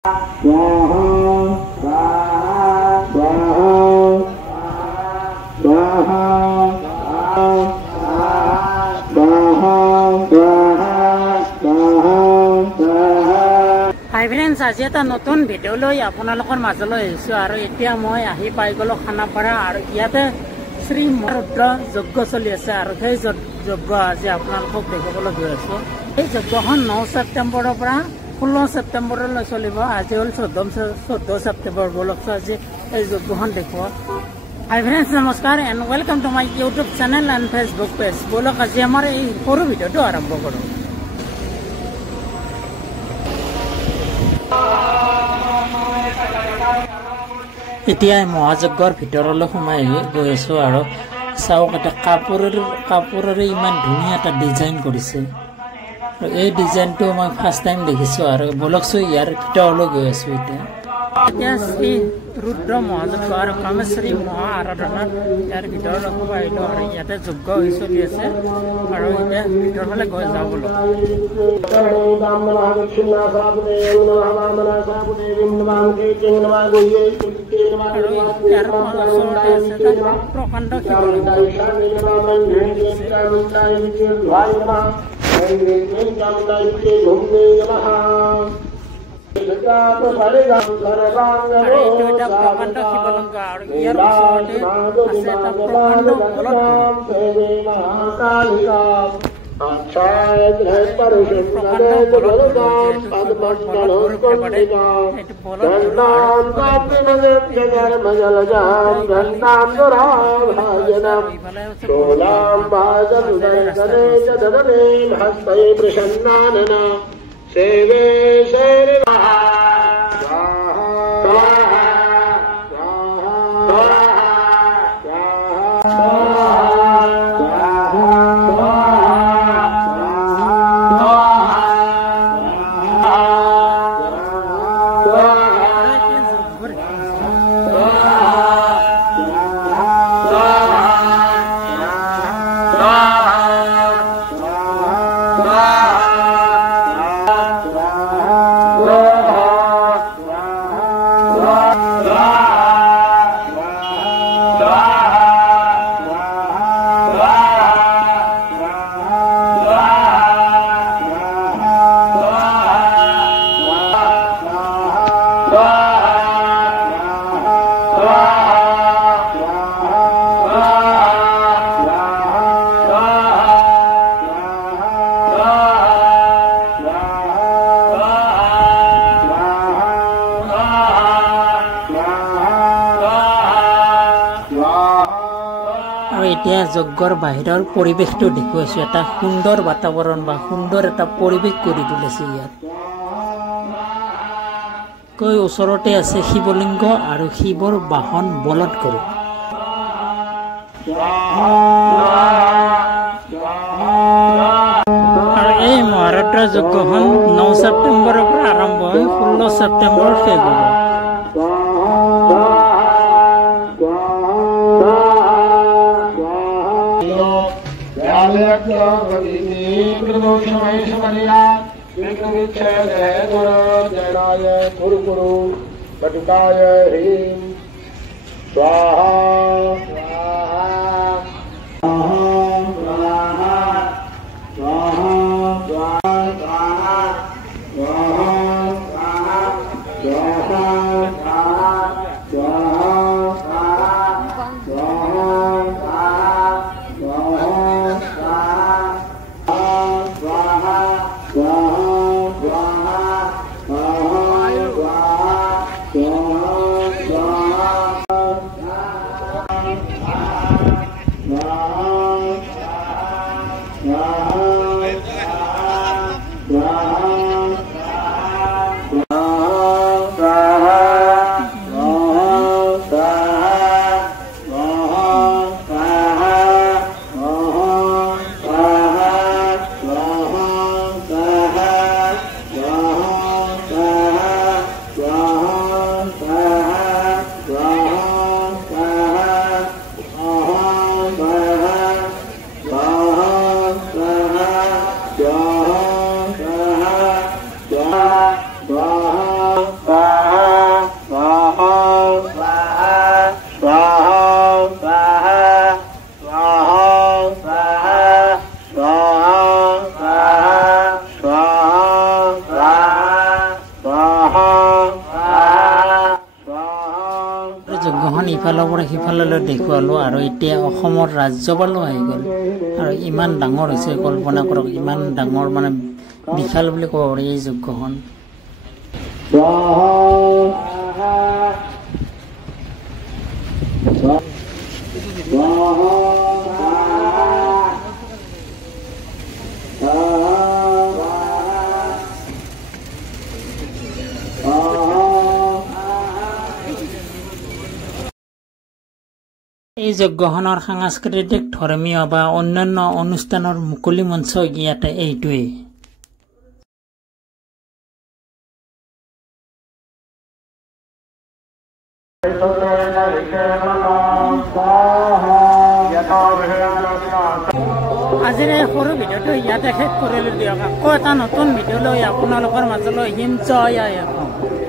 হাই friends, আজি এটা নতুন ভিডিঅ' লৈ আপোনালোকৰ মাজলৈ আহিছোঁ আৰু এতিয়া মই আহি পাই গ'লোঁ খানাপাৰা আৰু ইয়াতে শ্ৰী মহাৰুদ্ৰ যজ্ঞ চলি আছে আৰু সেই যজ্ঞ আজি আপোনালোকক দেখাবলৈ গৈ আছোঁ। এই যজ্ঞখন 9 ছেপ্টেম্বৰৰ পৰা 16 ছেপ্টেম্বৰলৈ চলিব। আজি হ'ল 14 ছেপ্টেম্বৰ বলকচোন আজি এই যজ্ঞখন দেখুৱা। হাই ফ্ৰেণ্ডছ, নমস্কাৰ and welcome to my YouTube channel and Facebook page. বলক আজি আমাৰ এই সৰু ভিডিঅ'টো আৰম্ভ কৰোঁ। এতিয়া মহাযজ্ঞৰ ভিতৰলৈ সোমাই গৈ আছোঁ আৰু চাওক এটা কাপোৰেৰে ইমান ধুনীয়া এটা ডিজাইন কৰিছে আৰু এই ডিজাইনটো মই ফাৰ্ষ্ট টাইম দেখিছোঁ আৰু বলকচোন ইয়াৰ ভিতৰলৈ গৈ আছোঁ। এতিয়া শ্ৰী ৰুদ্ৰ মহাযজ্ঞ আৰু কামেশ্বৰী মহা আৰাধনা ইয়াৰ ভিতৰত সোমাই আহিলোঁ আৰু ইয়াতে যজ্ঞ হৈ চলি আছে আৰু এতিয়া ভিতৰফালে গৈ যাওঁ বলক। আৰু ইয়াৰ ওচৰতে আছে প্ৰকাণ্ড শিৱলিংগ। এইটো এটা প্ৰকাণ্ড শিৱলিংগ আৰু ইয়াৰ ওচৰতে আছে এটা প্ৰকাণ্ড এতিয়া যজ্ঞৰ বাহিৰৰ পৰিৱেশটো দেখুৱাইছোঁ। এটা সুন্দৰ বাতাবৰণ বা সুন্দৰ এটা পৰিৱেশ কৰি তুলিছে ইয়াত। কৈ ওচৰতে আছে শিৱলিংগ আৰু শিৱৰ বাহন বলদ গৰু। আৰু এই মহাৰুদ্ৰ যজ্ঞখন 9 ছেপ্টেম্বৰৰ পৰা আৰম্ভ হৈ 16 ছেপ্টেম্বৰ শেষ হ'ব। ইফালৰ পৰা সিফাললৈ দেখুৱালোঁ আৰু এতিয়া অসমৰ ৰাজ্যপালো আহি গ'ল আৰু ইমান ডাঙৰ হৈছে কল্পনা কৰক ইমান ডাঙৰ মানে বিশাল বুলি ক'ব পাৰি এই যজ্ঞখন এই যজ্ঞখনৰ সাংস্কৃতিক ধৰ্মীয় বা অন্যান্য অনুষ্ঠানৰ মুকলি মঞ্চ ইয়াতে এইটোৱেই আজিৰ এই সৰু ভিডিঅ'টো ইয়াতে শেষ কৰিলোঁ দিয়ক আকৌ এটা নতুন ভিডিঅ' লৈ আপোনালোকৰ মাজলৈ আহিম জয় আই অসম